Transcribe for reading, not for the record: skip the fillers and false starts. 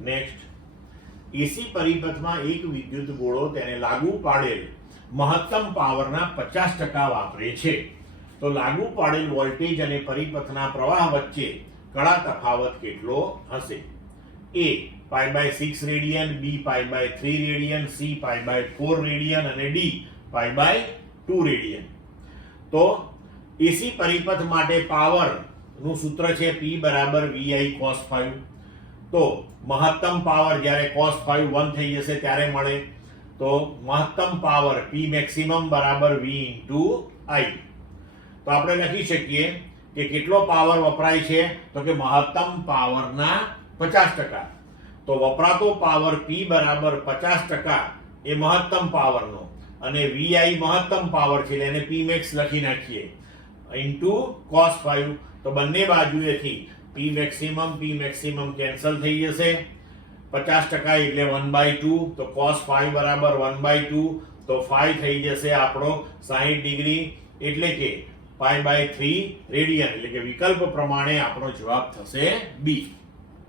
Next, એસી પરિપથમાં એક વિદ્યુત ગોળો તેને લાગુ પાડેલ મહત્તમ પાવરના 50% વાપરે છે, તો લાગુ પાડેલ વોલ્ટેજ અને પરિપથના પ્રવાહ વચ્ચે કળા તફાવત કેટલો હશે? A π/6 radian, B π/3 radian, C π/4 radian અને D π/2 રેડિયન. તો એસી પરિપથ માટે પાવર નું સૂત્ર છે P = VI cos phi. તો મહત્તમ પાવર જ્યારે cos phi 1 થઈ જશે ત્યારે મળે, તો મહત્તમ power P maximum = V * I. તો આપણે લખી શકીએ કે કેટલો પાવર વપરાય છે, તો કે મહત્તમ પાવરના 50%. તો વપરાતો પાવર P = 50% એ મહત્તમ પાવરનો, અને VI મહત્તમ પાવર છે એટલે એને P max લખી નાખીએ ઇન્ટુ cos phi. તો બંને બાજુએથી P maximum કેન્સલ થઈ જશે, 50% એટલે 1/2, તો cos phi = 1/2, તો phi થઈ જશે આપણો 60 ડિગ્રી, એટલે કે π/3 રેડિયન, એટલે કે વિકલ્પ પ્રમાણે આપણો જવાબ થશે B.